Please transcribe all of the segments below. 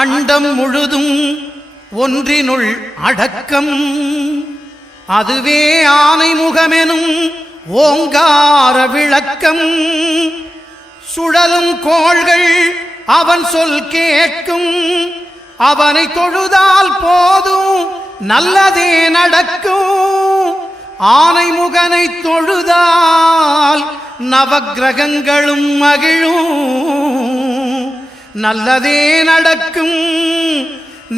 அண்டம் முழுதும் ஒன்றினுள் அடக்கம். அதுவே ஆனை முகமெனும் ஓங்கார விளக்கம். சுழலும் கோள்கள் அவன் சொல் கேட்கும். அவனை தொழுதால் போதும் நல்லதே நடக்கும். ஆனை முகனை தொழுதால் நவக்கிரகங்களும் மகிழும். நல்லதே நடக்கும்,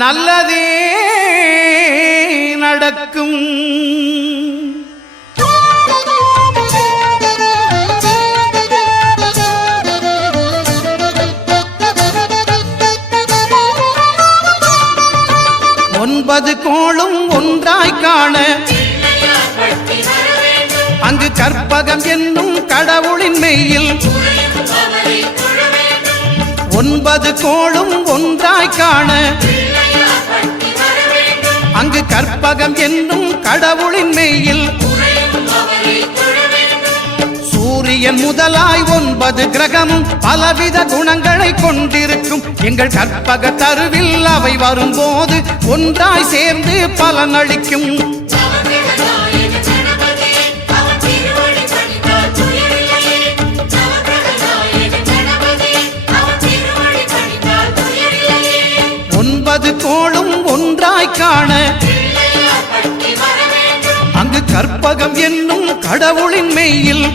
நல்லதே நடக்கும். ஒன்பது கோளும் ஒன்றாய் காண அங்கு கற்பகம் என்னும் கடவுளின் மெய்யில். ஒன்பது கோளும் ஒன்றாய் காண அங்கு கற்பகம் என்னும் கடவுளின் மெய்யில். சூரியன் முதலாய் 9 கிரகமும் பலவித குணங்களை கொண்டிருக்கும். எங்கள் கற்பக தருவில் அவை வரும்போது ஒன்றாய் சேர்ந்து பலனளிக்கும். கோளும் ஒன்றாய் காண அங்கு கற்பகம் என்னும் கடவுளின் மெய்யில்.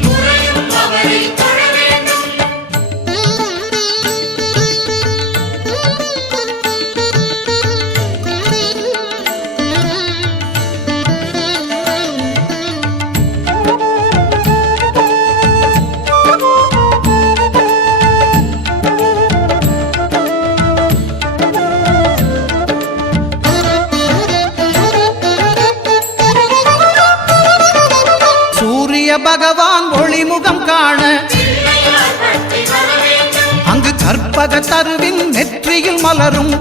பகவான் ஒளிமுகம் காண அங்கு கற்பக தருவின் நெற்றியில் மலரும்.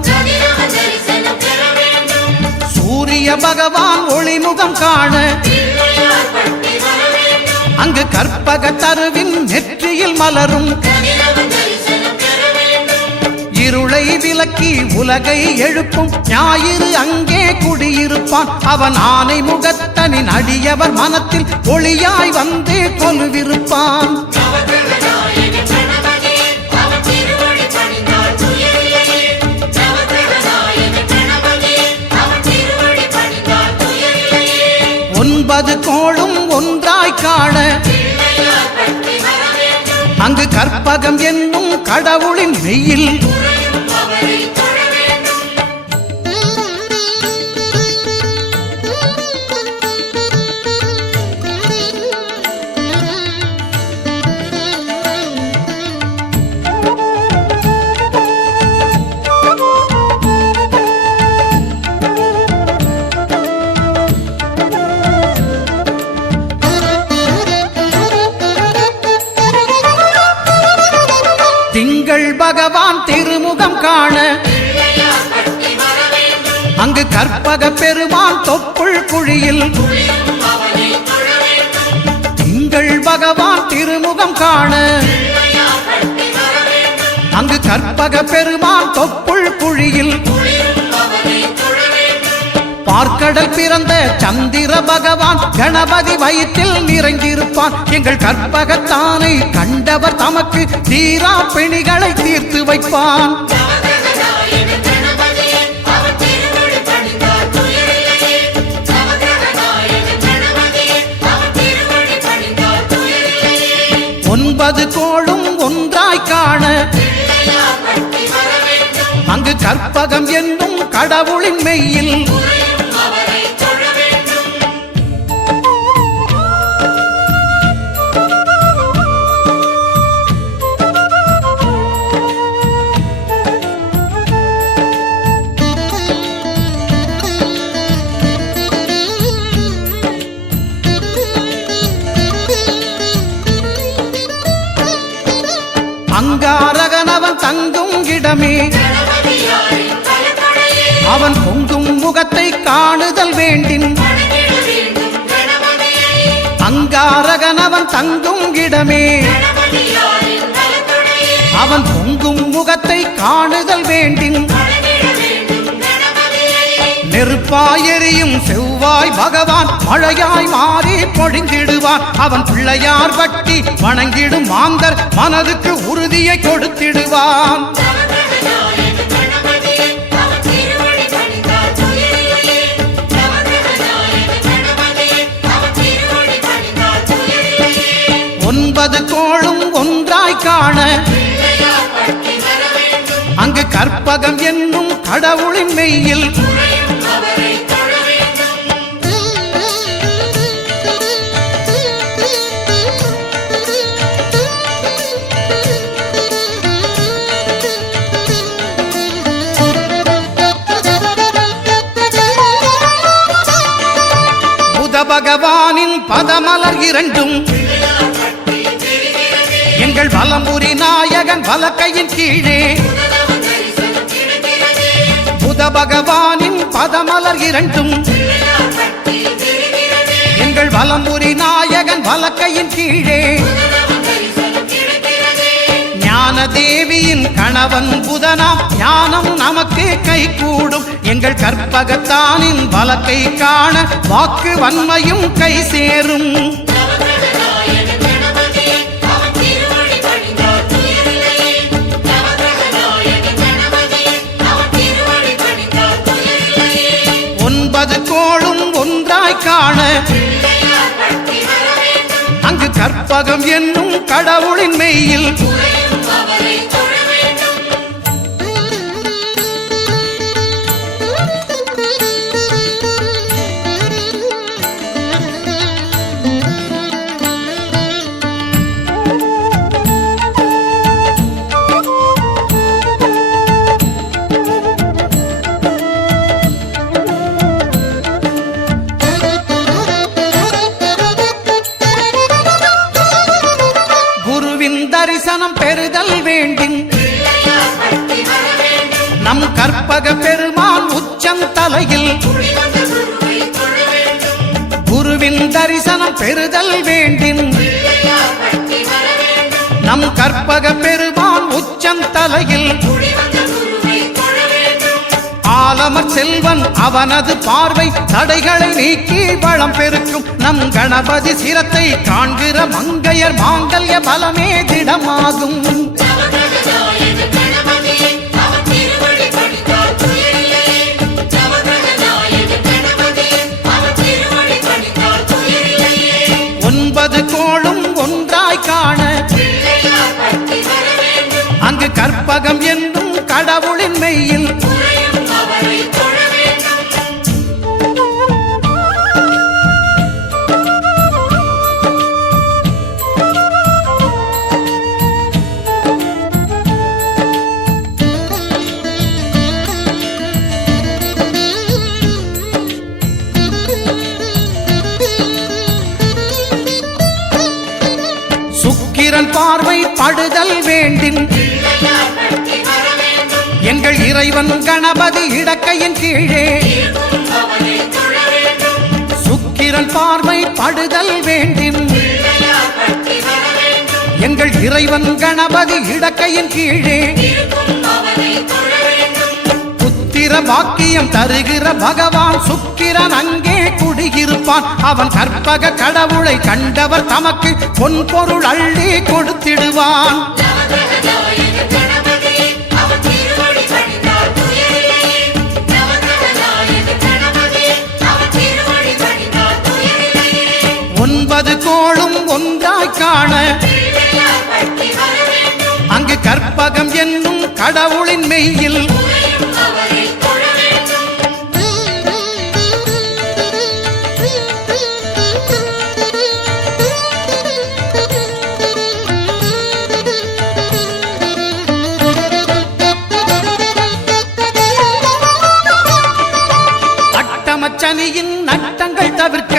சூரிய பகவான் ஒளிமுகம் காண அங்கு கற்பக தருவின் நெற்றியில் மலரும். இருளை விலக்கி உலகை எழுப்பும் ஞாயிறு அங்கே குடியிருப்பான். அவன் ஆனை முகத்தனின் அடியவர் மனத்தில் ஒளியாய் வந்து கொலுவிருப்பான். ஒன்பது கோளும் ஒன்றாய் காண அங்கு கற்பகம் என்னும் கடவுளின் மெய்யில். திங்கள் பகவான் திருமுகம் காண அங்கு கற்பக பெருமான் தொப்புள் குழியில். திங்கள் பகவான் திருமுகம் காண அங்கு கற்பக பெருமான் தொப்புள் குழியில். பார்க்கடல் பிறந்த சந்திர பகவான் கணபதி வயிற்றில் நிறைந்திருப்பான். எங்கள் கற்பகத்தானை கண்டவர் தமக்கு தீரா பிணிகளை தீர்த்து வைப்பான். ஒன்பது கோளும் ஒன்றாய் காண அங்கு கற்பகம் என்னும் கடவுளின் மெய்யில். அங்காரகனவன் தங்கும் இடமே அவன் பொங்கும் முகத்தை காணுதல் வேண்டின். அங்காரகனவன் தங்கும் இடமே அவன் பொங்கும் முகத்தை காணுதல் வேண்டின். நெருப்பாய் எரியும் செவ்வாய் பகவான் மழையாய் மாறி பொழிந்திடுவான். அவன் பிள்ளையார் பட்டி வணங்கிடும் மாந்தர் மனதுக்கு உறுதியை கொடுத்திடுவான். ஒன்பது கோளும் ஒன்றாய் காண அங்கு கற்பகம் என்னும் கடவுளின் மெய்யில் புத பகவானின் பதமலர் இரண்டும் எங்கள் வலம்புரி நாயகன் வலக்கையின் கீழே புத பகவானின் பதமலர் இரண்டும் எங்கள் வலம்புரி நாயகன் வலக்கையின் கீழே ஞான தேவியின் கணவன் புதனாம் ஞானம் நமக்கு கை கூடும். எங்கள் கற்பகத்தானின் வலக்கை காண வாக்கு வன்மையும் கை சேரும். ஒன்பது கோளும் ஒன்றாய் காண அங்கு கற்பகம் என்னும் கடவுளின் மெய்யில் தரிசனம் பெறுதல் வேண்டின் நம் கற்பக பெருமான் உச்சம் தலையில் குருவின் தரிசனம் பெறுதல் வேண்டின் நம் கற்பக பெருமான் உச்சம் தலையில் ஆலமர் செல்வன் அவனது பார்வை தடைகளை நீக்கி வளம் பெருக்கும். நம் கணபதி சிரத்தை காண்கிற மங்கையர் மாங்கல்ய பலமே திடமாகும். ஒன்பது கோளும் ஒன்றாய் காண அங்கு கற்பகம் என்னும் கடவுளின் மெய்யில் சுக்கிரன் பார்வை படுதல் வேண்டின் எங்கள் இறைவன் கணபதி இடக்கையின் கீழே சுக்கிரன் பார்வை படுதல் வேண்டின் எங்கள் இறைவன் கணபதி இடக்கையின் கீழே புத்திர பாக்கியம் தருகிற பகவான் சுக்கிரன் அங்கே குடியிருப்பான். அவன் கற்பக கடவுளை கண்டவர் தமக்கு பொன் பொருள் அள்ளி கொடுத்திடுவான். ஒன்பது கோளும் ஒன்றாய் காண அங்கு கற்பகம் என்னும் கடவுளின் மெய்யில் அட்டமச்சனியின் நட்டங்கள் தவிர்க்க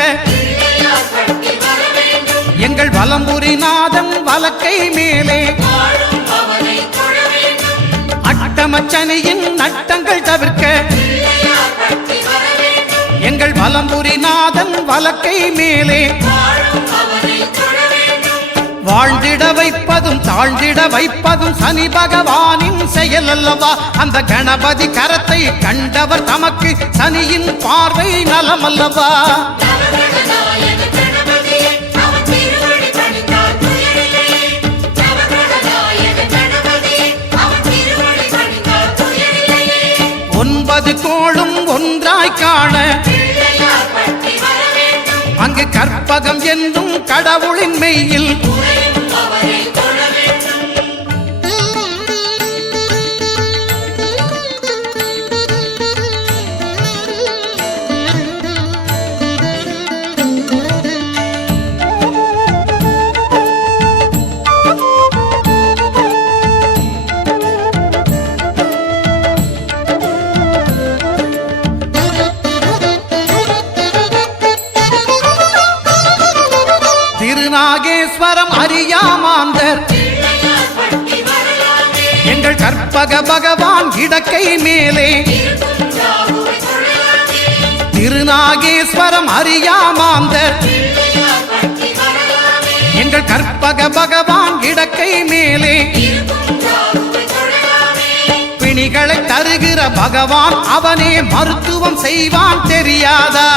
எங்கள் வலம்புரி நாதன் வலக்கை மேலே அட்டமச்சனியின் நட்டங்கள் தவிர்க்க எங்கள் வலம்புரி நாதன் வலக்கை மேலே வாழ்ந்திட வைப்பதும் தாழ்ந்திட வைப்பதும் சனி பகவானின் செயல் அல்லவா? அந்த கணபதி கரத்தை கண்டவர் தமக்கு சனியின் பார்வை நலம் அல்லவா? ஒன்பது கோளும் ஒன்றாய் காண அங்கு கற்பகம் என்னும் கடவுளின் மெய்யில் திருநாகேஸ்வரம் அறியாமாந்தர் எங்கள் கற்பக பகவான் இடக்கை மேலே திருநாகேஸ்வரம் அறியாமாந்தர் எங்கள் கற்பக பகவான் இடக்கை மேலே பிணிகளை தருகிற பகவான் அவனே மருத்துவம் செய்வான் தெரியாதா?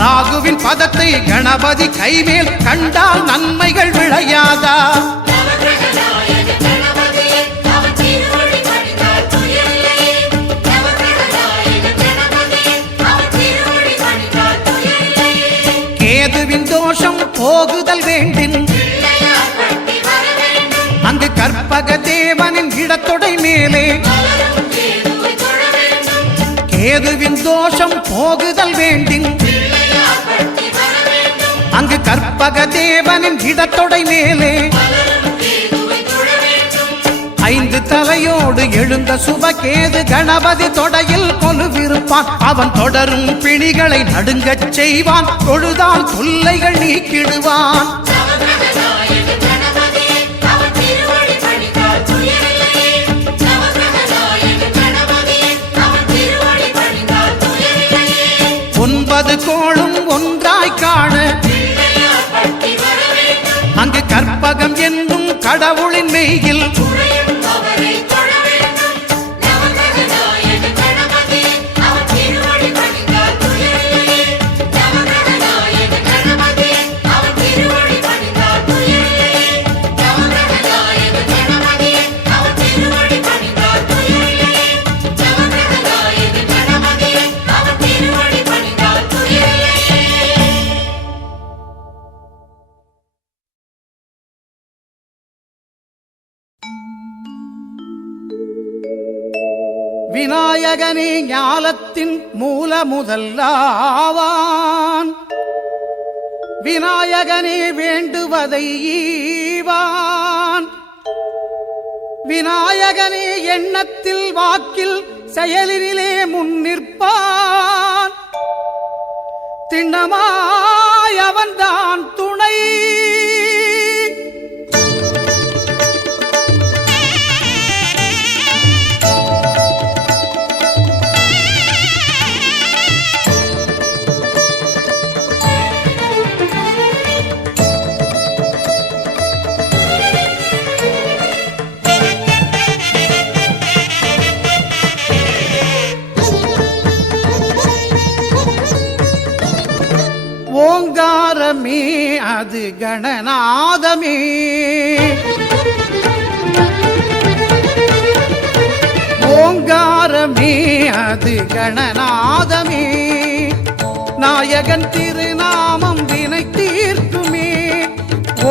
ராகுவின் பதத்தை கணபதி கைமேல் கண்டால் நன்மைகள் விளையாதா? கேதுவின் தோஷம் போகுதல் வேண்டின் அங்கு கற்பக தேவனின் இடத்தொடை மேலே கேதுவின் தோஷம் போகுதல் வேண்டின் அங்கு கற்பக தேவனின் இடத்தொடை மேலே ஐந்து தலையோடு எழுந்த சுபகேது கணபதி தொடையில் கொலுவிருப்பான். அவன் தொடரும் பிணிகளை நடுங்கச் செய்வான். தொழுதால் தொல்லைகள் நீக்கிடுவான். ஒன்பது கோளும் ஒன்றாய் காண அங்கு கற்பகம் என்னும் கடவுளின் மெய்யில் விநாயகனே ஞாலத்தின் மூல முதல்லாவான். விநாயகனே வேண்டுவதை ஈவான். விநாயகனே எண்ணத்தில் வாக்கில் செயலினிலே முன்னிற்பான். திண்ணமாய் அவன்தான் துணை. ஓங்காரமே அது கணநாதமே. ஓங்காரமே அது கணநாதமே. நாயகன் திருநாமம் வினை தீர்க்குமே.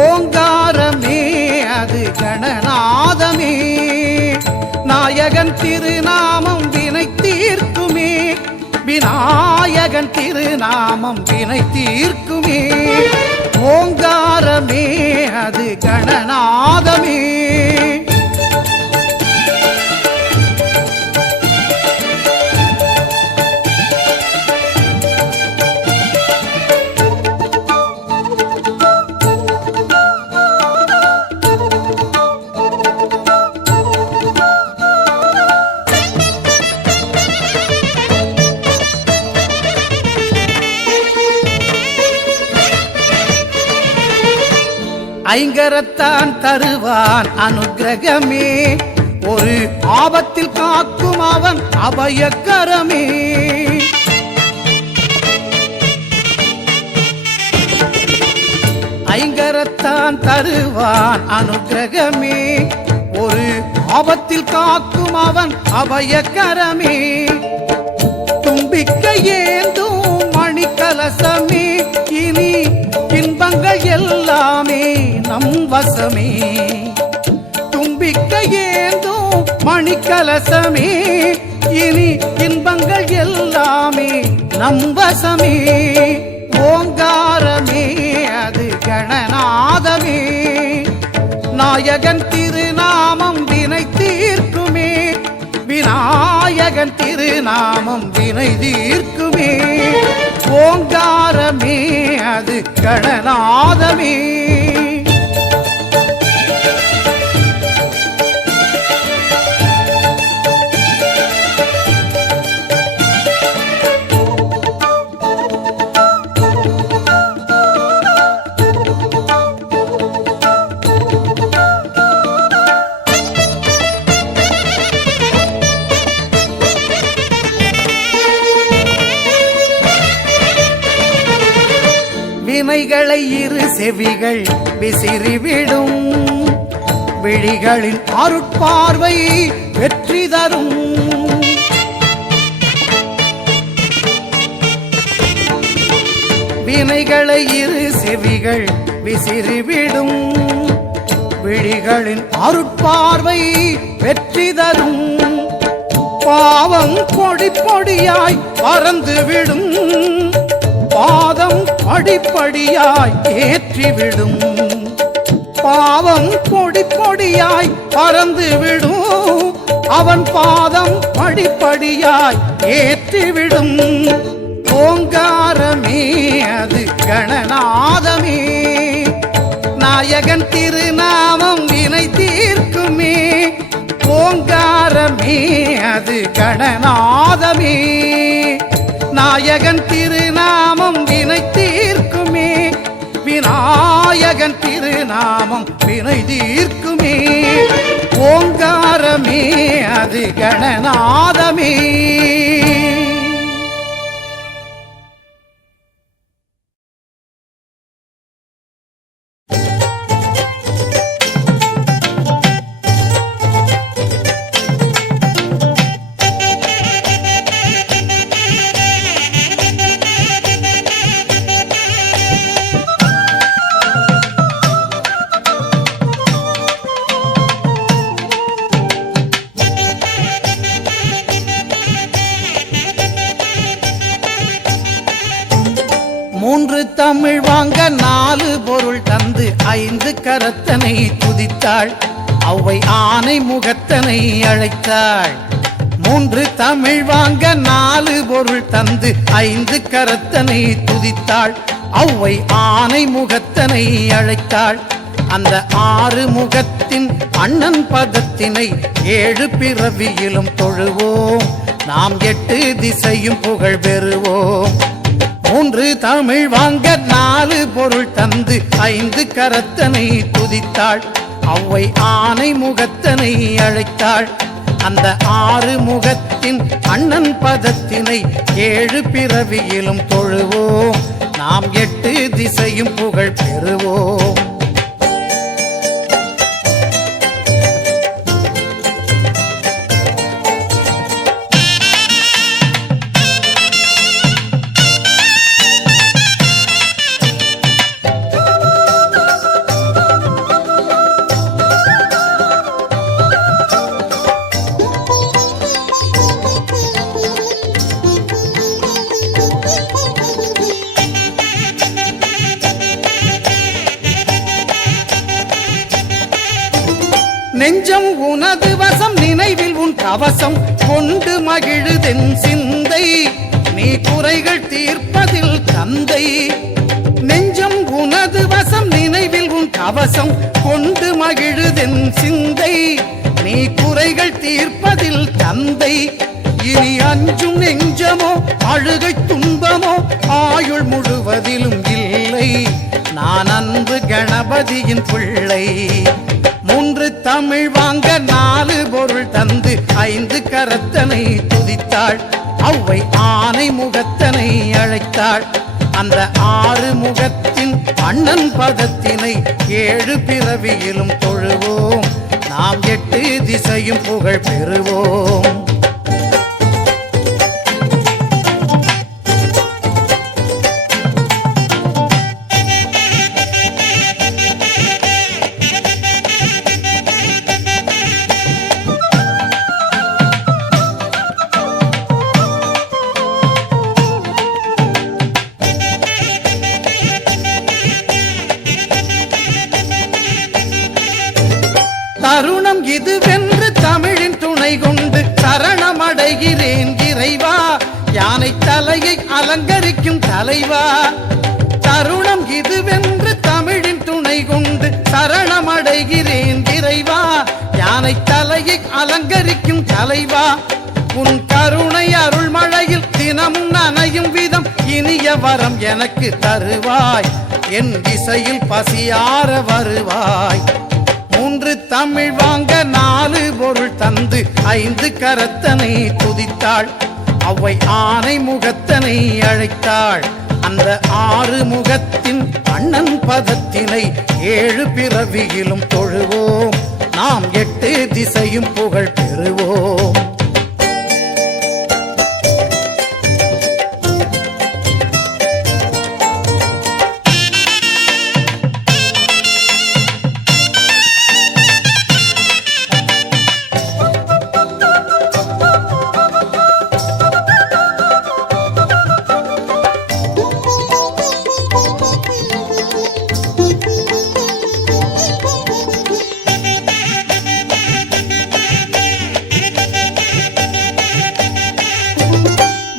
ஓங்காரமே அது கணநாதமே. நாயகன் திருநாமம் வினை தீர்க்குமே. விநாயகன் திருநாமம் வினை தீர்க்குமே. ஓங்காரமே அது கணநாதமே. ஐங்கரத்தான் தருவான் அனுக்கிரகமே, ஒரு ஆபத்தில் காக்கும் அவன் அபயக்கரமே. ஐங்கரத்தான் தருவான் அனுக்கிரகமே, ஒரு ஆபத்தில் காக்கும் அவன் அபயக்கரமே. தும்பிக்க ஏந்தும் மணிக்கலசமே, இனி இன்பங்கள் எல்லாமே நம் வசமே. தும்பிக்க ஏந்தும் மணிக்கலசமே, இனி இன்பங்கள் எல்லாமே நம் வசமே. ஓங்காரமே அது கணநாதமே, நாயகன் திருநாமம் வினை தீர்க்குமே. விநாயகன் திருநாமம் வினை தீர்க்குமே. ஓங்காரமே அது கணநாதமே. வினைகளை இரு செவிகள் விசிறிவிடும், விழிகளின் அருட்பார்வை வெற்றி தரும். வினைகளை இரு செவிகள் விசிறிவிடும், விழிகளின் அருட்பார்வை வெற்றி தரும். பாவம் பொடி பொடியாய் பறந்துவிடும், பாதம் படிப்படியாய் ஏற்றிவிடும். பாவம் பொடி பொடியாய் பறந்துவிடும், அவன் பாதம் படிப்படியாய் ஏற்றிவிடும். ஓங்காரமே அது கணநாதமே, நாயகன் திருநாமம் வினை தீர்க்குமே. ஓங்காரமே அது கணநாதமே, நாயகன் திருநாமம் வினை தீர்க்குமே. விநாயகன் திருநாமம் வினை தீர்க்குமே. ஓங்காரமே அது கணநாதமே. மூன்று தமிழ் வாங்க நாலு பொருள் தந்து ஐந்து கரத்தனை துதித்தாள், அவ்வை ஆனை முகத்தனை அழைத்தாள். மூன்று தமிழ் வாங்க நாலு பொருள் தந்து ஐந்து கரத்தனை துதித்தாள், அவ்வை ஆனை முகத்தனை அழைத்தாள். அந்த ஆறு முகத்தின் அண்ணன் பதத்தினை ஏழு பிறவியிலும் தொழுவோம், நாம் எட்டு திசையும் புகழ் பெறுவோம். மூன்று தமிழ் வாங்க நாலு பொருள் தந்து ஐந்து கரத்தனை துதித்தாள், அவ்வை ஆனை முகத்தனை அழைத்தாள். அந்த ஆறு முகத்தின் அண்ணன் பதத்தினை ஏழு பிறவியிலும் தொழுவோம், நாம் எட்டு திசையும் புகழ் பெறுவோம். நெஞ்சம் உனது வசம், நினைவில் உன் கவசம் கொண்டு மகிழுதென் சிந்தை, நீ குறைகள் தீர்ப்பதில் தந்தை. நெஞ்சம் உனது வசம், நினைவில் உன் கவசம் கொண்டு மகிழுதென் சிந்தை, நீ குறைகள் தீர்ப்பதில் தந்தை. இனி அஞ்சும் நெஞ்சமோ அழுகை துன்பமோ ஆயுள் முழுவதிலும் இல்லை, நான் அன்பு கணபதியின் பிள்ளை. 3 தமிழ் வாங்க 4 பொருள் தந்து 5 கரத்தனை துதித்தாள். அவ்வை ஆனை முகத்தனை அழைத்தாள். அந்த 6 முகத்தின் அண்ணன் பதத்தினை 7 பிறவியிலும் தொழுவோம். நாம் 8 திசையும் புகழ் பெறுவோம். தருணம் இதுவென்று தமிழின் துணை கொண்டு சரணமடைகிறேன் இறைவா. யானை தலையை அலங்கரிக்கும் தலைவா. தருணம் இதுவென்று தமிழின் துணை கொண்டு சரணமடைகிறேன் இறைவா. யானை தலையை அலங்கரிக்கும் தலைவா. உன் கருணை அருள்மழையில் தினமும் நனையும் விதம் இனிய வரம் எனக்கு தருவாய். என் திசையில் பசியார வருவாய். 3 தமிழ் வாங்க 4 பொருள் தந்து 5 கரத்தனை துதித்தாள். அவ்வை ஆனை முகத்தனை அழைத்தாள். அந்த 6 முகத்தின் அண்ணன் பதத்தினை 7 பிறவியிலும் தொழுவோம். நாம் 8 திசையும் புகழ் பெறுவோம்.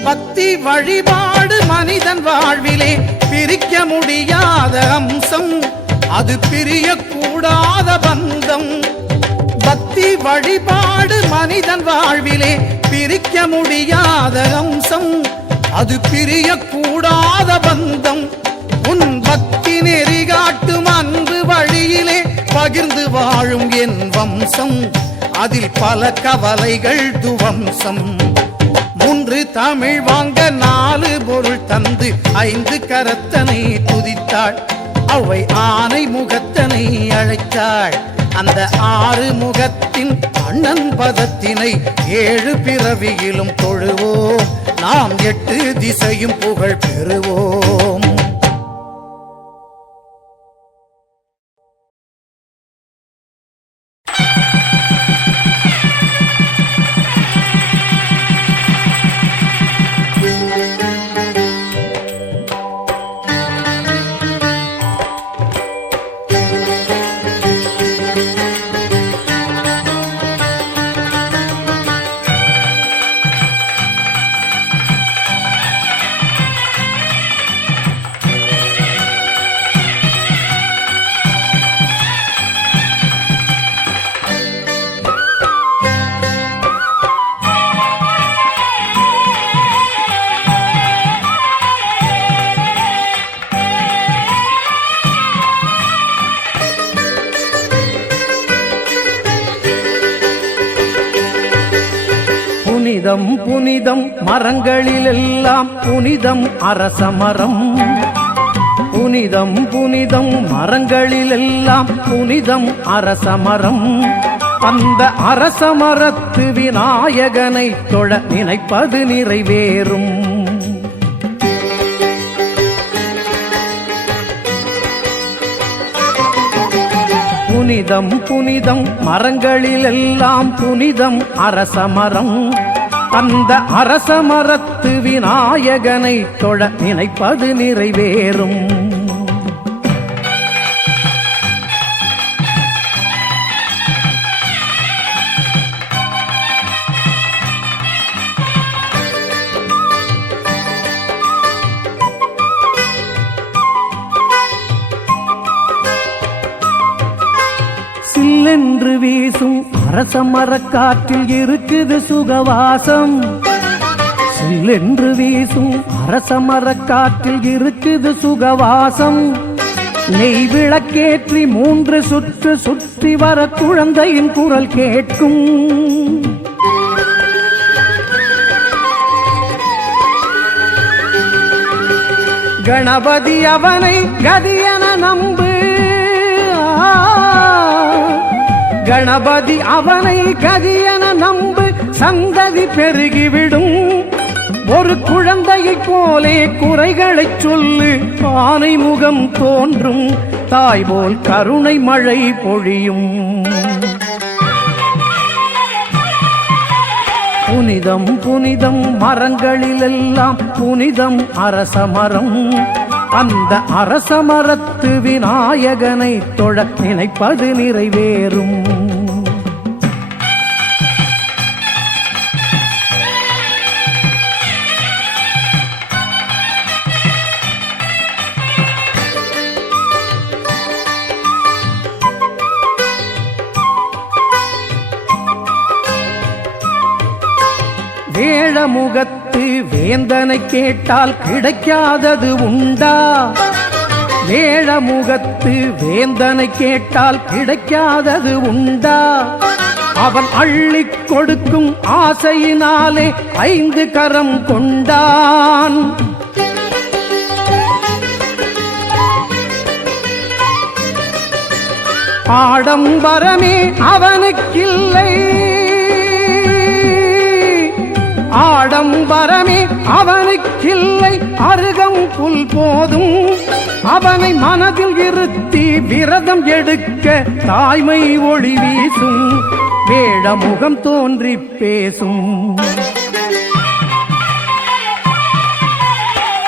பக்தி வழிபாடு மனிதன் வாழ்விலே பிரிக்க முடியாத அம்சம். அது பிரியக்கூடாத பந்தம். பக்தி வழிபாடு மனிதன் வாழ்விலே பிரிக்க முடியாத அம்சம். அது பிரியக்கூடாத பந்தம். உன் பக்தி நெறி காட்டும் அன்பு வழியிலே பகிர்ந்து வாழும் என் வம்சம். அதில் பல கவலைகள் துவம்சம். 3 தமிழ் வாங்க 4 பொருள் தந்து 5 கரத்தனை துதித்தாள். அவ்வை ஆனை முகத்தனை அழைத்தாள். அந்த 6 முகத்தின் அண்ணன் பதத்தினை 7 பிறவியிலும் தொழுவோம். நாம் 8 திசையும் புகழ் பெறுவோம். புனிதம் புனிதம் மரங்களிலெல்லாம் புனிதம் அரசமரம். புனிதம் புனிதம் மரங்களிலெல்லாம் புனிதம் அரசமரம். அந்த அரசமரத்து விநாயகனை தொழ நினைப்பது நிறைவேறும். புனிதம் புனிதம் மரங்களிலெல்லாம் புனிதம் அரசமரம். அந்த அரசமரத்து விநாயகனை தொழ நினைப்பது நிறைவேறும். சில்லென்று வீசும் அரசமரக்காற்றில் இருக்குது சுகவாசம். சில்லென்று வீசும் அரசமரக்காற்றில் இருக்குது சுகவாசம். நெய் விளக்கேற்றி 3 சுற்று சுற்றி வர குழந்தையின் குரல் கேட்கும். கணபதி அவனை கதியென நம்பு, கணபதி அவனை கதியென நம்பு, சந்ததி பெருகிவிடும். ஒரு குழந்தையைப் போலே குறைகளைச் சொல்லு, ஆனை முகம் தோன்றும், தாய் போல் கருணை மழை பொழியும். புனிதம் புனிதம் மரங்களிலெல்லாம் புனிதம் அரசமரம். அந்த அரசமரத்து விநாயகனை தொழ நினைப்பது நிறைவேறும். வேழமுகத்து வேந்தனை கேட்டால் கிடைக்காதது உண்டா? வேழமுகத்து வேந்தனை கேட்டால் கிடைக்காதது உண்டா? அவன் அள்ளிக் கொடுக்கும் ஆசையினாலே 5 கரம் கொண்டான். ஆடம்பரமே அவனுக்கில்லை, ஆடம்பரமே அவனுக்கில்லை, அருகம் புல் போதும். அவனை மனதில் இருத்தி விரதம் எடுக்க தாய்மை ஒளி வீசும், வேழமுகம் தோன்றி பேசும்.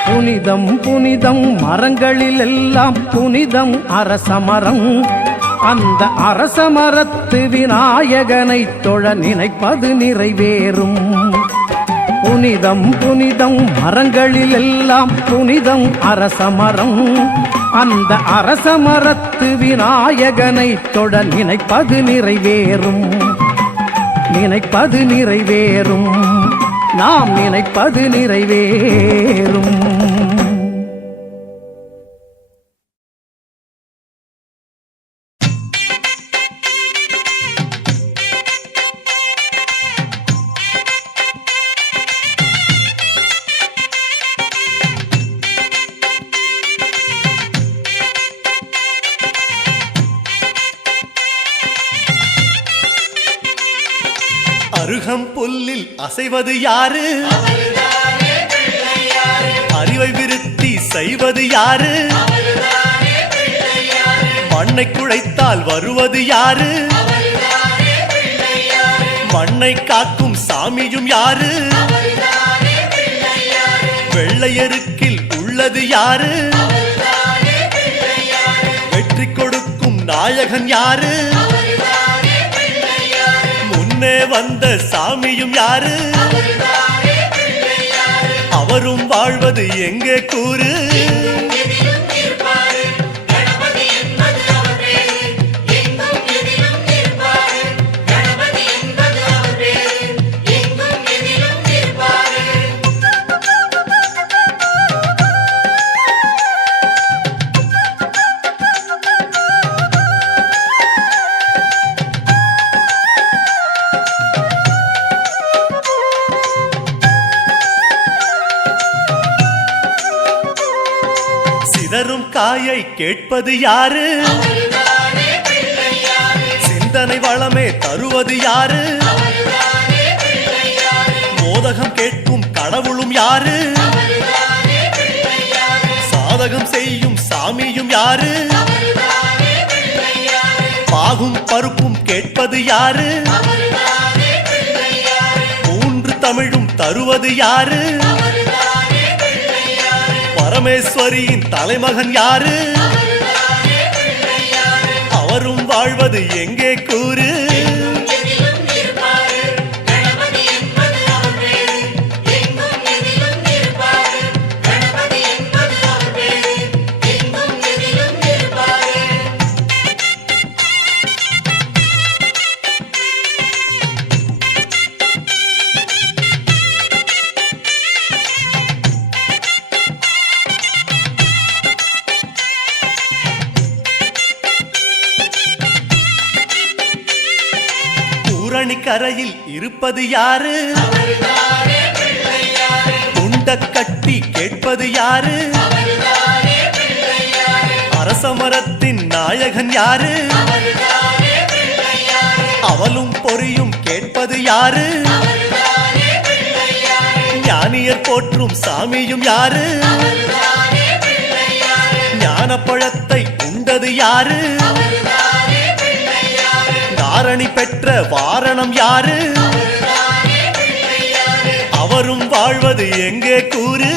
புனிதம் புனிதம் மரங்களிலெல்லாம் புனிதம் அரசமரம். அந்த அரசமரத்து விநாயகனை தொழ நினைப்பது நிறைவேறும். புனிதம் புனிதம் மரங்களிலெல்லாம் புனிதம் அரசமரம். அந்த அரசமரத்து விநாயகனை தொழ நினைப்பது நிறைவேறும். நினைப்பது நிறைவேறும், நாம் நினைப்பது நிறைவேறும். அருகம் புல்லில் அசைவது யாரு? அறிவை விருத்தி செய்வது யாரு? மண்ணை குழைத்தால் வருவது யாரு? மண்ணை காக்கும் சாமியும் யாரு? வெள்ளையருக்கில் உள்ளது யாரு? வெற்றி கொடுக்கும் நாயகன் யாரு? முன்னே வந்த சாமியும் யாரு? அவரும் வாழ்வது எங்கே கூறு? சிதறும் காயை கேட்பது யாரு? சிந்தனை வளமே தருவது யாரு? மோதகம் கேட்கும் கடவுளும் யாரு? சாதகம் செய்யும் சாமியும் யாரு? பாகும் பருப்பும் கேட்பது யாரு? 3 தமிழும் தருவது யாரு? பரமேஸ்வரியின் தலைமகன் யாரு? அவரும் வாழ்வது எங்கே கூறு? தேனி கரையில் இருப்பது யாரு துண்ட கட்டி கேட்பது யாரு அரசமரத்தின் நாயகன் யாரு அவளும் பொறியும் கேட்பது யாரு ஞானியர் போற்றும் சாமியும் யாரு ஞான பழத்தை உண்டது யாரு தாரணி பெற்ற வாரணம் யாரு அவரும் வாழ்வது எங்கே கூறு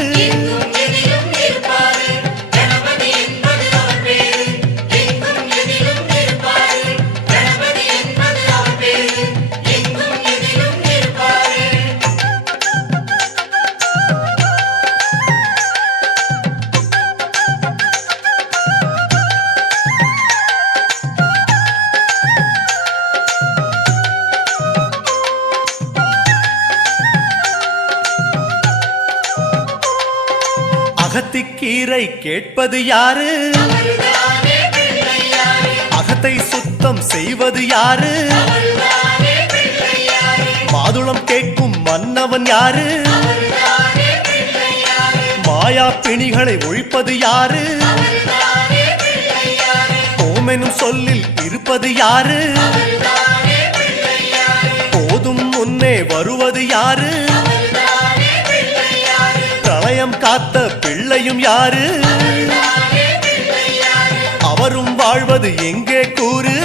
அகத்திக்கீரை கேட்பது யாரு அகத்தை சுத்தம் செய்வது யாரு மாதுளம் கேட்கும் மன்னவன் யாரு மாயா பிணிகளை ஒழிப்பது யாரு ஓமெனும் சொல்லில் இருப்பது யாரு போதும் முன்னே வருவது யாரு பிரளயம் காத்த பிள்ளையும் யாரு அவரும் வாழ்வது எங்கே கூறு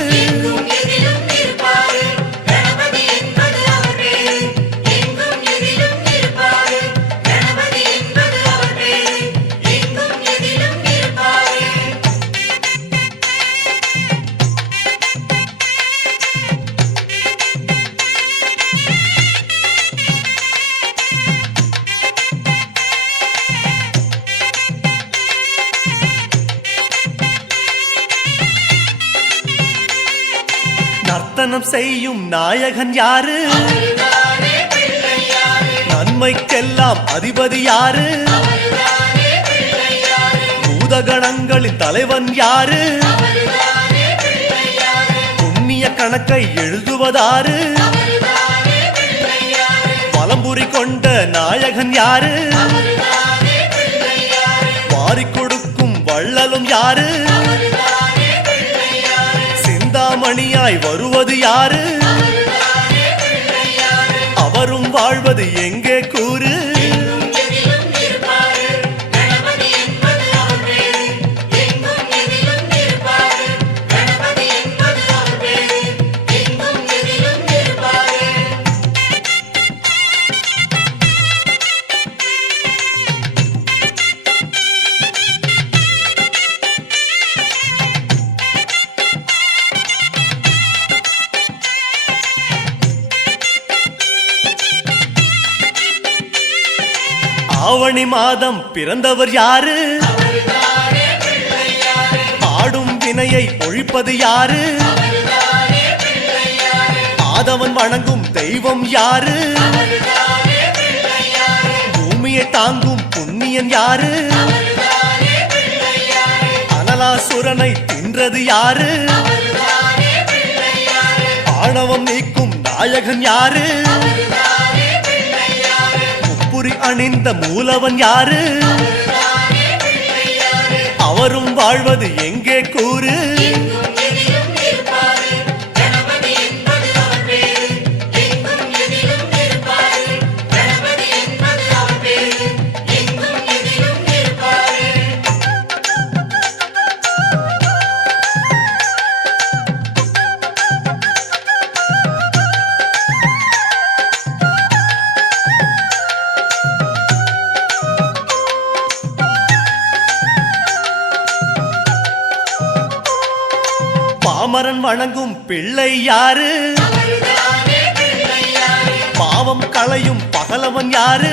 நர்த்தனம் செய்யும் நாயகன் யாரு நன்மைக்கெல்லாம் அதிபதி யாரு பூதகணங்களின் தலைவன் யாரு புண்ணிய கணக்கை எழுதுவதாரு பலம்புரி கொண்ட நாயகன் யாரு வாரிக் கொடுக்கும் வள்ளலும் யாரு சிந்தாமணியாய் வருவது யாரு அவரும் வாழ்வது எங்கே கூறு ஆவணி மாதம் பிறந்தவர் யாரு ஆடும் வினையை ஒழிப்பது யாரு ஆதவன் வணங்கும் தெய்வம் யாரு பூமியை தாங்கும் புண்ணியன் யாரு அனலாசுரனை தின்றது யாரு ஆணவம் நீக்கும் நாயகன் யாரு புரி அணிந்த மூலவன் யாரு அவரும் வாழ்வது எங்கே கூறு பாமரன் வணங்கும் பிள்ளை யாரு பாவம் களையும் பகலவன் யாரு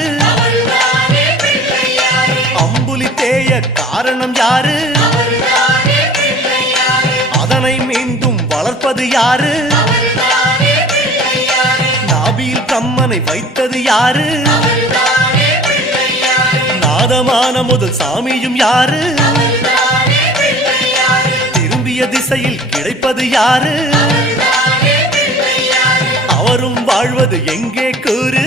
அம்புலி தேய காரணம் யாரு அதனை மீண்டும் வளர்ப்பது யாரு நாபியில் கம்மனை வைத்தது யாரு நாதமான முதல் சாமியும் யாரு திசையில் கிடைப்பது யாரு அவரும் வாழ்வது எங்கே கூறு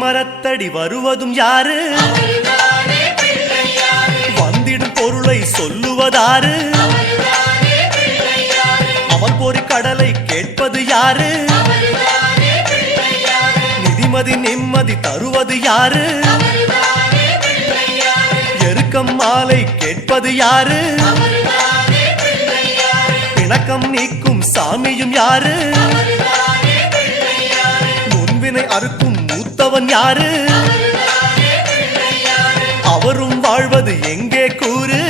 மரத்தடி வருவதும் யாரு வந்திடும் பொருளை சொல்லுவதாரு அவர் போரி கடலை கேட்பது யாரு நிதிமதி நிம்மதி தருவது யாரு எருக்கம் மாலை கேட்பது யாரு பிணக்கம் நீக்கும் சாமியும் யாரு முன்வினை அறுக்கும் மூத்தவன் யாரு அவரும் வாழ்வது எங்கே கூறு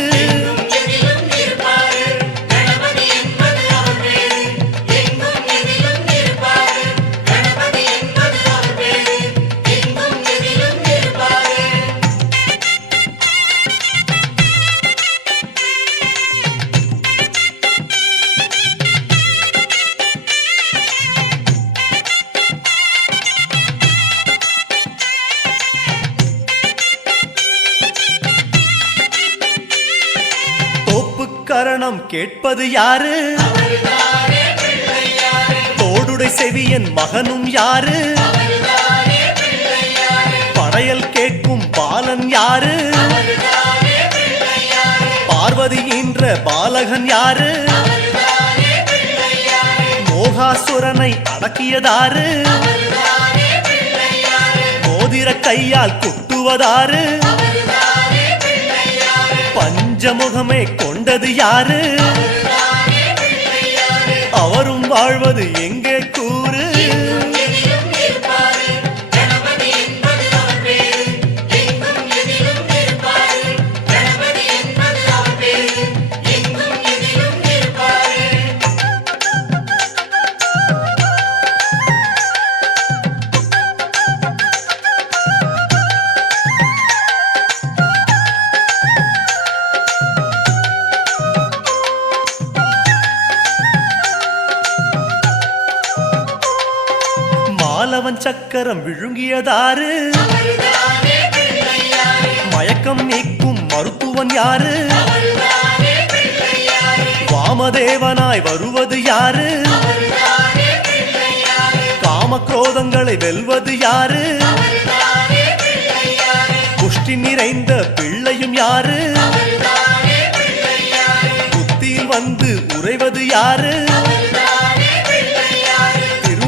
கரணம் கேட்பது யாரு தோடுடை செவியன் மகனும் யாரு படையல் கேட்கும் பாலன் யாரு பார்வதி என்ற பாலகன் யாரு மோகாசுரனை அடக்கியதாரு மோதிர கையால் குட்டுவதாரு பஞ்சமுகமே கொண்டது யாரு அவரும் வாழ்வது எங்கே கூறு மாலவன் சக்கரம் விழுங்கியதாரு மயக்கம் நீக்கும் மருத்துவன் யாரு வாமதேவனாய் வருவது யாரு காமக்ரோதங்களை வெல்வது யாரு புஷ்டி நிறைந்த பிள்ளையும் யாரு புத்தியில் வந்து உறைவது யாரு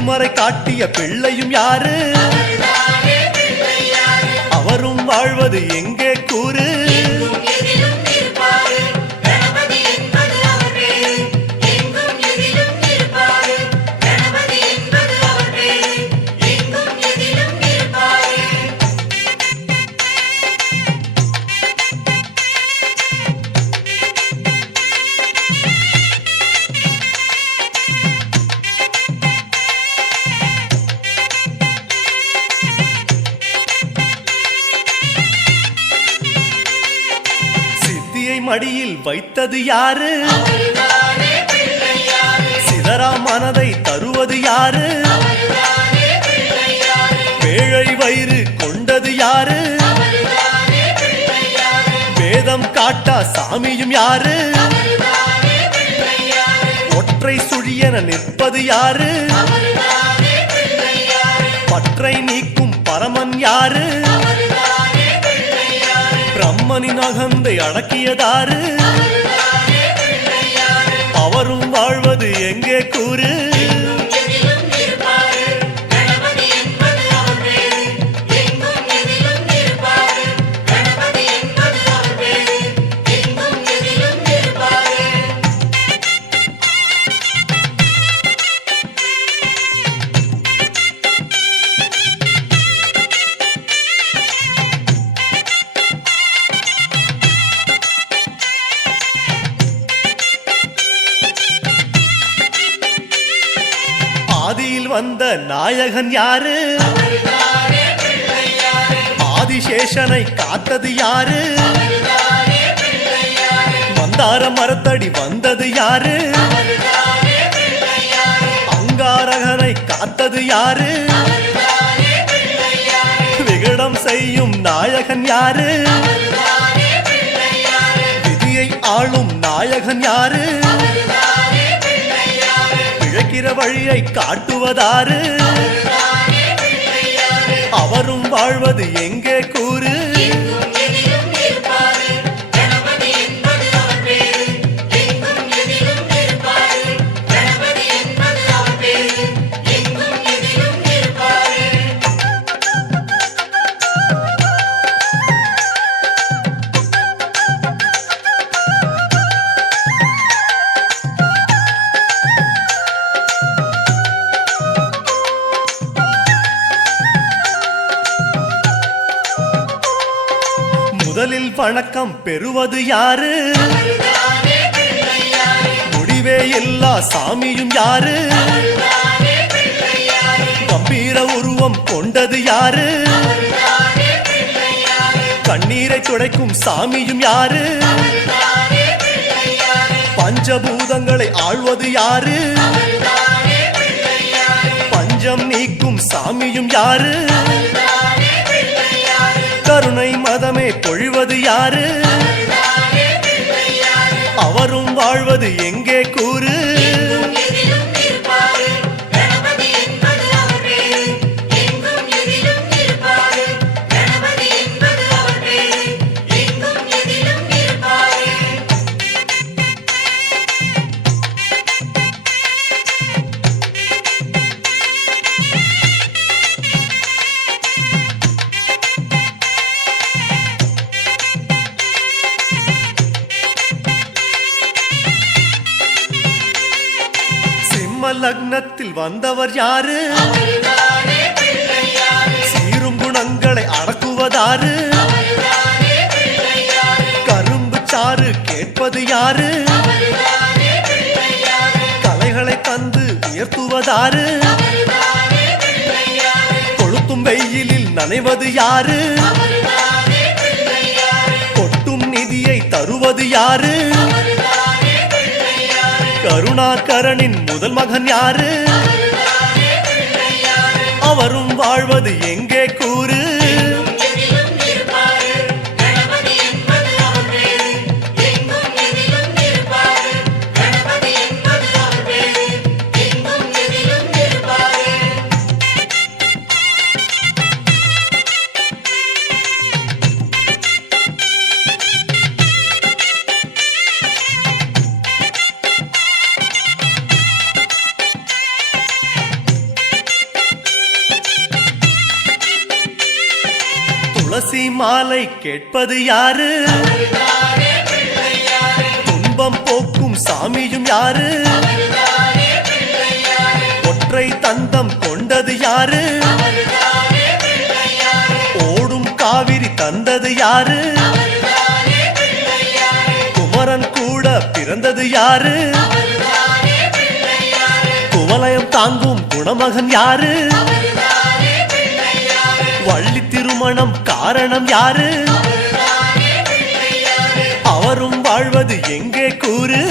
திருமறை காட்டிய பிள்ளையும் யாரு அவரும் வாழ்வது எங்கே கூறு மடியில் வைத்தது யாரு சிதறா மனதை தருவது யாரு பேழை வயிறு கொண்டது யாரு வேதம் காட்டா சாமியும் யாரு ஒற்றை சுழியென நிற்பது யாரு பற்றை நீக்கும் பரமன் யாரு பிரம்மனின் அகந்தை அடக்கியதாரு அவரும் வாழ்வது எங்கே கூறு வந்த நாயகன் யாரு? ஆதிசேஷனை காத்தது யாரு? மந்தார மரத்தடி வந்தது யாரு? அங்காரகனை காத்தது யாரு? விகடம் செய்யும் நாயகன் யாரு? விதியை ஆளும் நாயகன் யாரு? பிழைக்கிற வழியை காட்டுவதாரு? அவரும் வாழ்வது எங்கே கூறு? முதலில் வணக்கம் பெறுவது யாரு? முடிவே எல்லா சாமியும் யாரு? கம்பீர உருவம் கொண்டது யாரு? கண்ணீரை துடைக்கும் சாமியும் யாரு? பஞ்சபூதங்களை ஆழ்வது யாரு? பஞ்சம் நீக்கும் சாமியும் யாரு? கருணை மதமே பொழிவது யாரு? அவரும் வாழ்வது எங்கே கூறு? லக்னத்தில் வந்தவர் யாரு? சீரும் குணங்களை அடக்குவதாரு? கரும்பு சாறு கேட்பது யாரு? கலைகளை தந்து உயர்த்துவதாரு? கொளுத்தும் வெயிலில் நனைவது யாரு? கொட்டும் நிதியை தருவது யாரு? கருணாகரனின் முதல் மகன் யாரு? அவரும் வாழ்வது எங்கே கூறு? துளசி மாலை கேட்பது யாரு? துன்பம் போக்கும் சாமியும் யாரு? ஒற்றை தந்தம் கொண்டது யாரு? ஓடும் காவிரி தந்தது யாரு? குமரன் கூட பிறந்தது யாரு? குவலயம் தாங்கும் குணமகன் யாரு? வள்ளி திருமணம் காரணம் யாரு? அவரும் வாழ்வது எங்கே கூறு?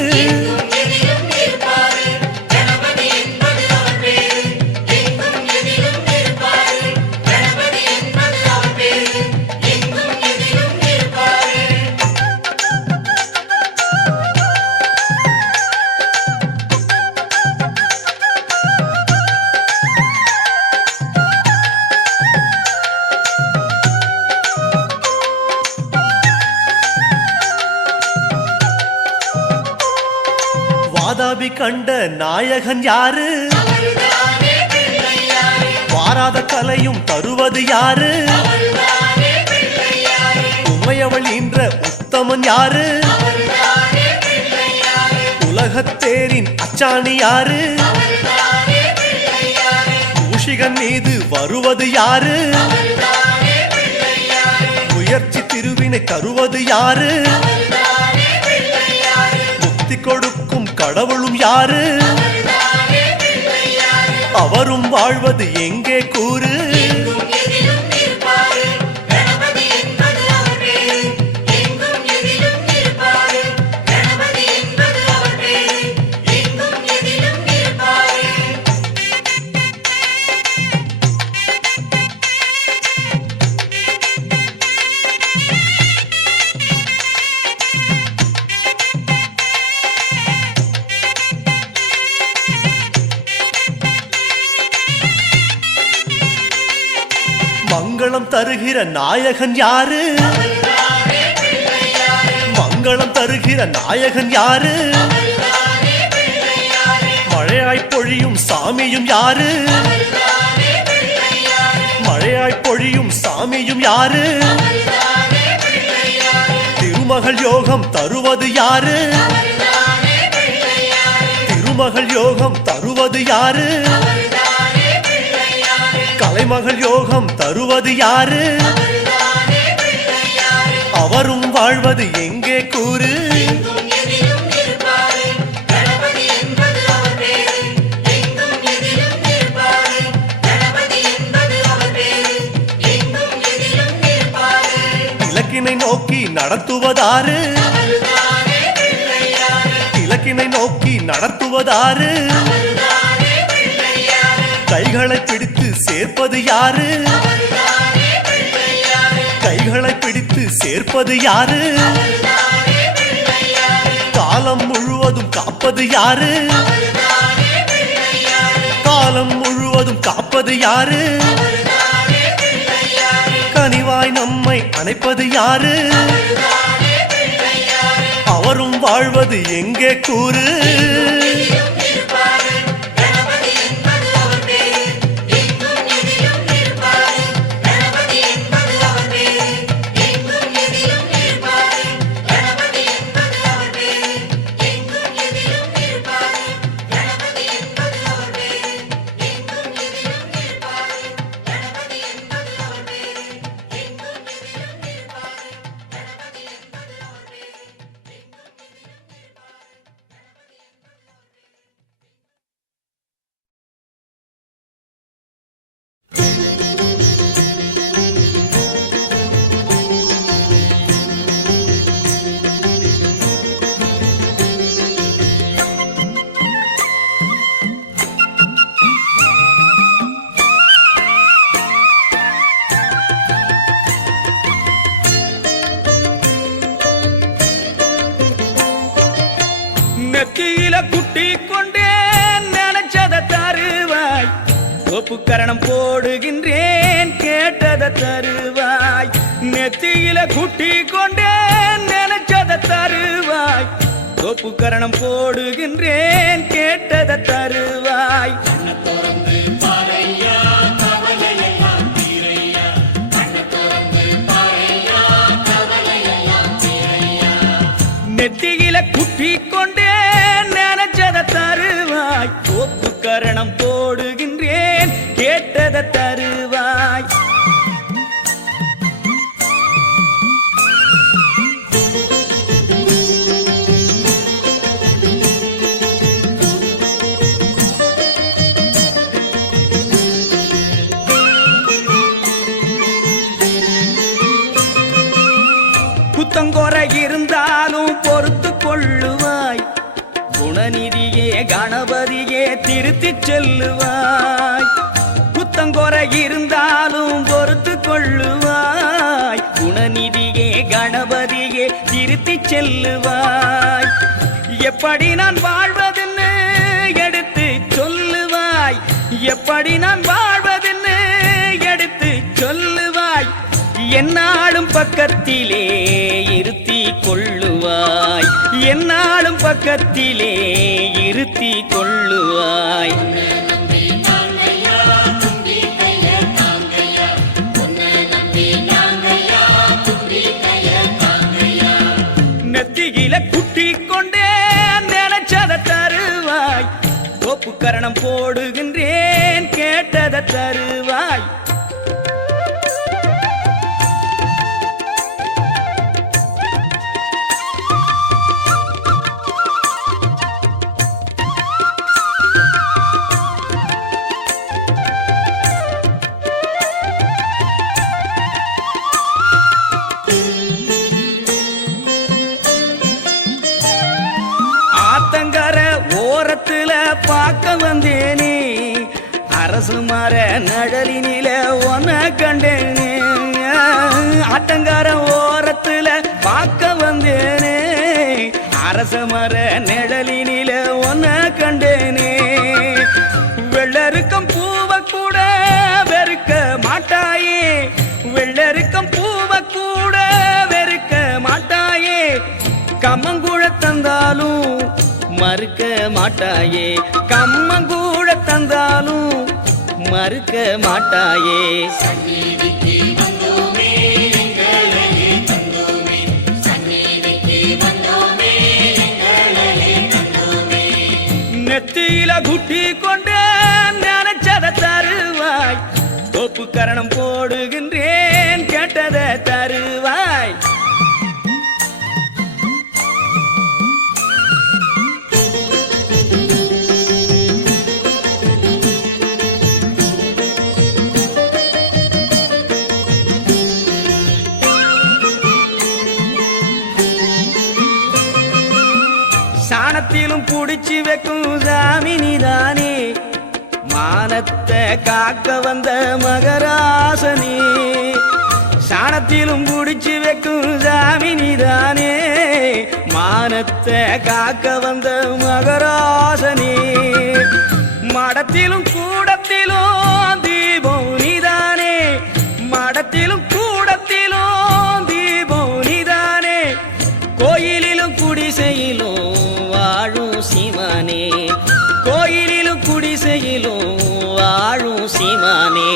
வாதாபி கண்ட நாயகன் யாரு? வாராத கலையும் தருவது யாரு? உமையவள் என்ற உத்தமன் யாரு? உலகத்தேரின் அச்சாணி யாரு? மூஷிகன் மீது வருவது யாரு? முயற்சி திருவினை தருவது யாரு? முக்தி கொடுக்கும் கடவுளும் யாரு? அவரும் வாழ்வது எங்கே கூறு மங்களம் தருகிற நாயகன் யாரு மங்களம் தருகிற நாயகன் யாரு மழையாய் பொழியும் சாமியும் யாரு மழையாய் பொழியும் சாமியும் யாரு திருமகள் யோகம் தருவது யாரு திருமகள் யோகம் தருவது யாரு கலைமகள் யோகம் தருவது யாரு அவரும் வாழ்வது எங்கே கூறு இலக்கினை நோக்கி நடத்துவதாரு இலக்கினை நோக்கி நடத்துவதாரு கைகளை பிடித்து சேர்ப்பது யாரு கைகளை பிடித்து சேர்ப்பது யாரு காலம் முழுவதும் காப்பது யாரு காலம் முழுவதும் காப்பது யாரு கனிவாய் நம்மை அணைப்பது யாரு அவரும் வாழ்வது எங்கே கூறு நெத்தியில குட்டி கொண்டே நினைச்சத தருவாய் ஒப்புக்கரணம் போடுகின்றேன் கேட்டத தருவாய் நெத்தியில குட்டி கொண்டே நினைச்சத தருவாய் ஒப்புக்கரணம் போடுகின்றேன் கேட்டத தருவாய் நெத்தியில குட்டி கொண்டே நினைச்சத தருவாய் ஒப்புக்கரணம் போடுகின்றேன் கேட்டத தருவாய் குத்தங்கொறை இருந்தாலும் பொறுத்து கொள்ளுவாய் குணநிதியே கணபதியே திருத்தி செல்லுவாய் குத்தங்கொறை இருந்தாலும் பொறுத்து கொள்ளுவாய் குணநிதியே கணபதியே திருத்தி செல்லுவாய் எப்படி நான் வாழ்வதென்னு எடுத்து சொல்லுவாய் எப்படி நான் வாழ்வதென்னு எடுத்து சொல்லுவாய் என்னாலும் பக்கத்திலே இருத்தி கொள்ளுவாய் என்னாலும் பக்கத்திலே இருத்தி கொள்ளுவாய் நெத்தியில குட்டி கொண்டே நினைச்சத தருவாய் ஒப்புக்கரணம் போடுகின்றேன் கேட்டத தருவாய் பார்க்க வந்தேனே அரசு மர நழலினில ஒன்ன கண்டேனே ஆட்டங்கார ஓரத்துல பார்க்க வந்தேனே அரச மர நிழலினில ஒன்ன கண்டேனே வெள்ளருக்கம் பூவ கூட வெறுக்க மாட்டாயே வெள்ளருக்கம் பூவ கூட வெறுக்க மாட்டாயே கம்மங்கூழ தந்தாலும் மறுக்க மாட்டாயே கம்மங்கூழ தந்தாலும் மறுக்க மாட்டாயே நெத்தியில குட்டி கொண்டு நினைச்சத தருவாய் தோப்பு கரணம் போடுகின்றேன் கேட்டத தருவாய் சாணத்திலும் புடிச்சு வைக்கும் சாமினிதானே மானத்தை காக்க வந்த மகராசனே சாணத்திலும் புடிச்சு வைக்கும் சாமினிதானே மானத்தை காக்க வந்த மகராசனே மடத்திலும் கூடத்திலும் தீபம் நீதானே மடத்திலும் கூடத்திலும் தீபம் நீதானே கோயிலிலும் குடிசையிலும் வாழும் சீமானே கோயிலிலும் குடிசையிலும் வாழும் சீமானே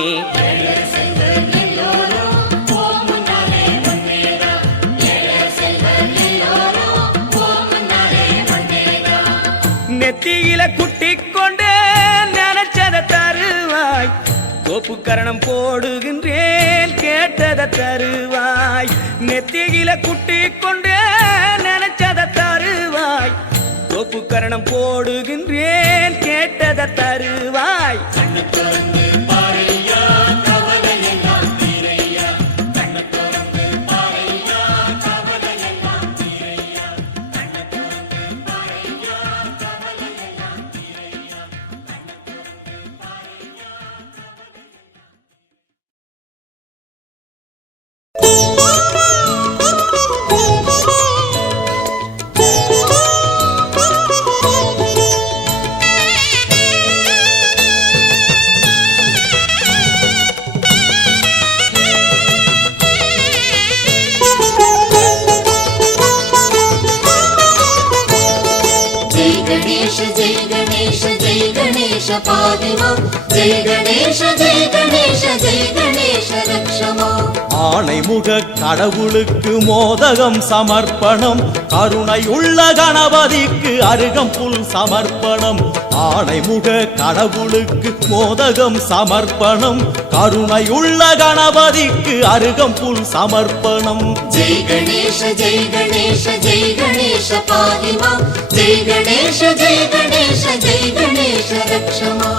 நெத்தியில குட்டி கொண்டு நினைச்சத தருவாய் தோப்பு கரணம் போடுகின்றேன் கேட்டத தருவாய் நெத்தியில குட்டி கொண்டு நினைச்சத தருவாய் தோப்பு கரணம் போடுகின்றேன் கேட்டத தருவாய் ஆணைமுக கடவுளுக்கு மோதகம் சமர்ப்பணம் கருணையுள்ள கணபதிக்கு அருகம்புல் சமர்ப்பணம் ஆணைமுக கடவுளுக்கு மோதகம் சமர்ப்பணம் கருணையுள்ள கணபதிக்கு அருகம்புல் சமர்ப்பணம் ஜெய் கணேஷ ஜெய் கணேஷ ஜெய் கணேஷ பாகிமா ஜெய் கணேஷ ஜெய் கணேஷ ஜெய் கணேஷ ரக்ஷமா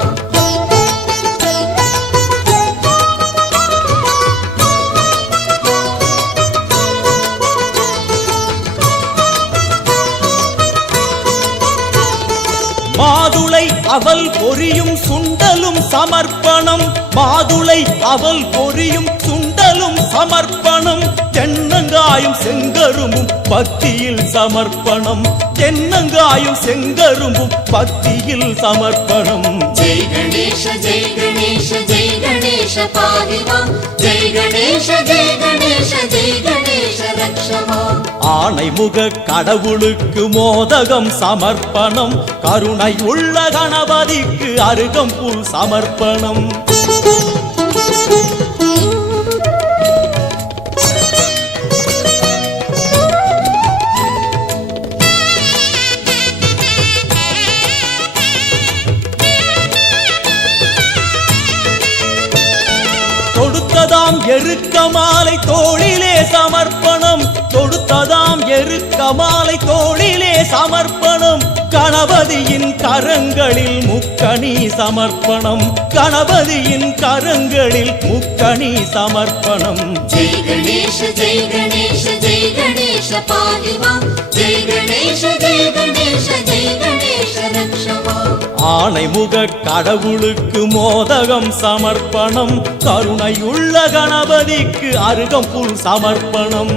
மாதுளை அவல் பொரியும் சுண்டலும் சமர்ப்பணம் மாதுளை அவல் பொரியும் சுண்டலும் சமர்ப்பணம் தென்னங்காயும் செங்கரும்பும் பக்தியில் சமர்ப்பணம் தென்னங்காயும் செங்கரும்பும் பக்தியில் சமர்ப்பணம் ஜெய் கணேஷ ஜெய் கணேஷ ஜெய் கணேஷ பாகிமா ஜெய் கணேஷ ஜெய் கணேஷ ஜெய் கணேஷ ரக்ஷமா ஆணைமுக கடவுளுக்கு மோதகம் சமர்ப்பணம் கருணை உள்ள கணபதிக்கு அருகம்புல் சமர்ப்பணம் தொடுத்ததாம் எருக்க மாலை தோளிலே சமர்ப்பணம் தொடுத்ததாம் எருக்க மாலை தோளிலே சமர்ப்பணம் கணபதியின் கரங்களில் முக்கணி சமர்ப்பணம் கணபதியின் கரங்களில் முக்கணி சமர்ப்பணம் ஜெய் கணேஷ ஜெய் கணேஷ ஜெய் கணேஷ பாகிமா ஜெய் கணேஷ ஜெய் கணேஷ ஜெய் கணேஷ ரக்ஷமா ஆணைமுக கடவுளுக்கு மோதகம் சமர்ப்பணம் கருணையுள்ள கணபதிக்கு அருகம்புல் சமர்ப்பணம்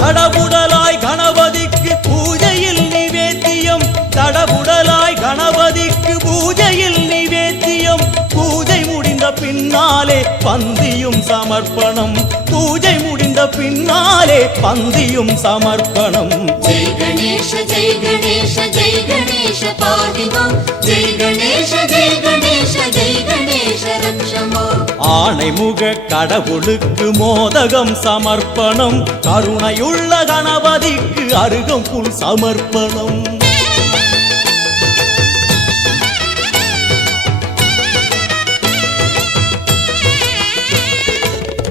தடபுடலாய் கணபதிக்கு பூஜையில் நிவேத்தியம் தடபுடலாய் கணபதிக்கு பூஜையில் நிவேத்தியம் பூஜை முடிந்த பின்னாலே பந்தியும் சமர்ப்பணம் பூஜை முடிந்த பின்னாலே பந்தியும் சமர்ப்பணம் ஜெய் கணேஷ ஜெய் கணேஷ ஜெய் கணேஷ பாகிமாம் ஜெய் கணேஷ ஜெய் கணேஷ ஜெய் கணேஷ ரக்ஷமாம் ஆணைமுக கடவுளுக்கு மோதகம் சமர்ப்பணம் கருணையுள்ள கணபதிக்கு அருகம்புல் சமர்ப்பணம்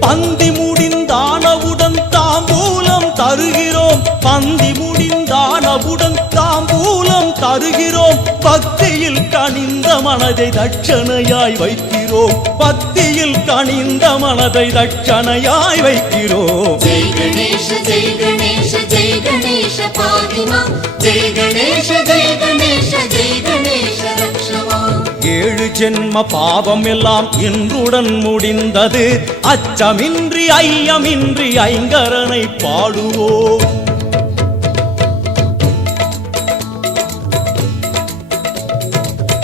பந்தி முடிந்தானவுடன் தாம்பூலம் தருகிறோம் பந்தி முடிந்தானவுடன் தாம்பூலம் தருகிறோம் பக்தியில் கனிந்த மனதை தட்சணையாய் வைக்கிறோம் பக்தியில் கனிந்த மனதை தட்சணையாய் வைக்கிறோம் ஜெய் கணேஷ ஜெய் கணேஷ ஜெய் கணேஷ பாகிமாம் ஜெய் கணேஷ ஜெய் கணேஷ ஜெய் கணேஷ ரக்ஷமாம் 7 ஜென்ம பாவம் எல்லாம் இன்றுடன் முடிந்தது அச்சமின்றி ஐயமின்றி ஐங்கரனை பாடுவோம்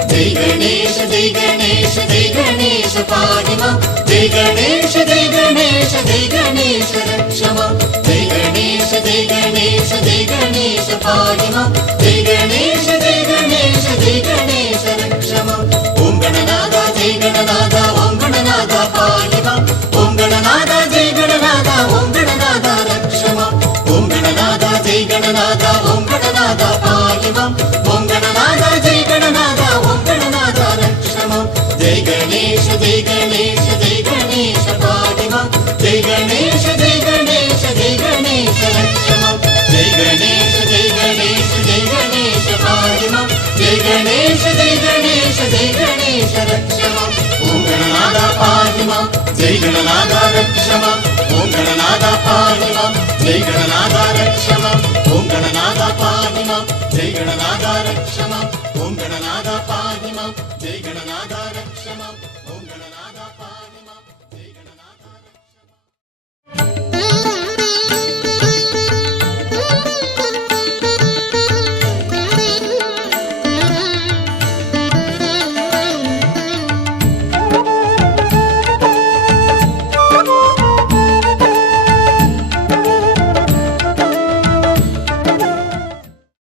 ஜெய் கணேஷ ஜெய் கணேஷ ஜெய் கணேஷ பாகிமாம் ஜெய் கணேஷ ஜெய் கணேஷ ஜெய் கணேஷ ரக்ஷமாம் ஜெய் கணேஷ ஜெய் கணேஷ ஜெய் கணேஷ பாகிமாம் ஜெய் கணேஷ ஜெய் கணேஷ ஜெய் கணேஷ ரக்ஷமாம் ஓம் கணநாதா ஜெய் கணநாதா ஓம் கணநாதா பாகிமாம் ஓம் கணநாதா ஜெய் கணநாதா ஓம் கணநாதா ரக்ஷமாம் ஓம் கணநாதா ஜெய் கணநாதா ஓம் கணநாதா பாகிமாம் ஓம் கணநாதா ஜெய் கணநாதா ஓம் கணநாதா ரக்ஷமாம் ஜெய் கணேஷ ஜெய் கணேஷ ஜெய் கணேஷ பாகிமாம் ஜெய் கணேஷ ஜெய் கணேஷ ஜெய் கணேஷ ரக்ஷமாம் ஜெய் கணேஷ ஜெய் கணேஷ ஜெய் கணேஷ பாகிமாம் ஜெய் கணேஷ ஜெய் கணேஷ ஜெய் கணேஷ ரக்ஷமாம் ஓம் கணநாதா பாகிமாம் ஜெய் கணநாதா ரக்ஷமாம் ஓம் கணநாதா பாகிமாம் ஜெய் கணநாதா ரக்ஷமாம் ஓம் கணநாதா பாகிமாம் ஜெய் கணநாதா ரக்ஷமாம் ஓம் கணநாதா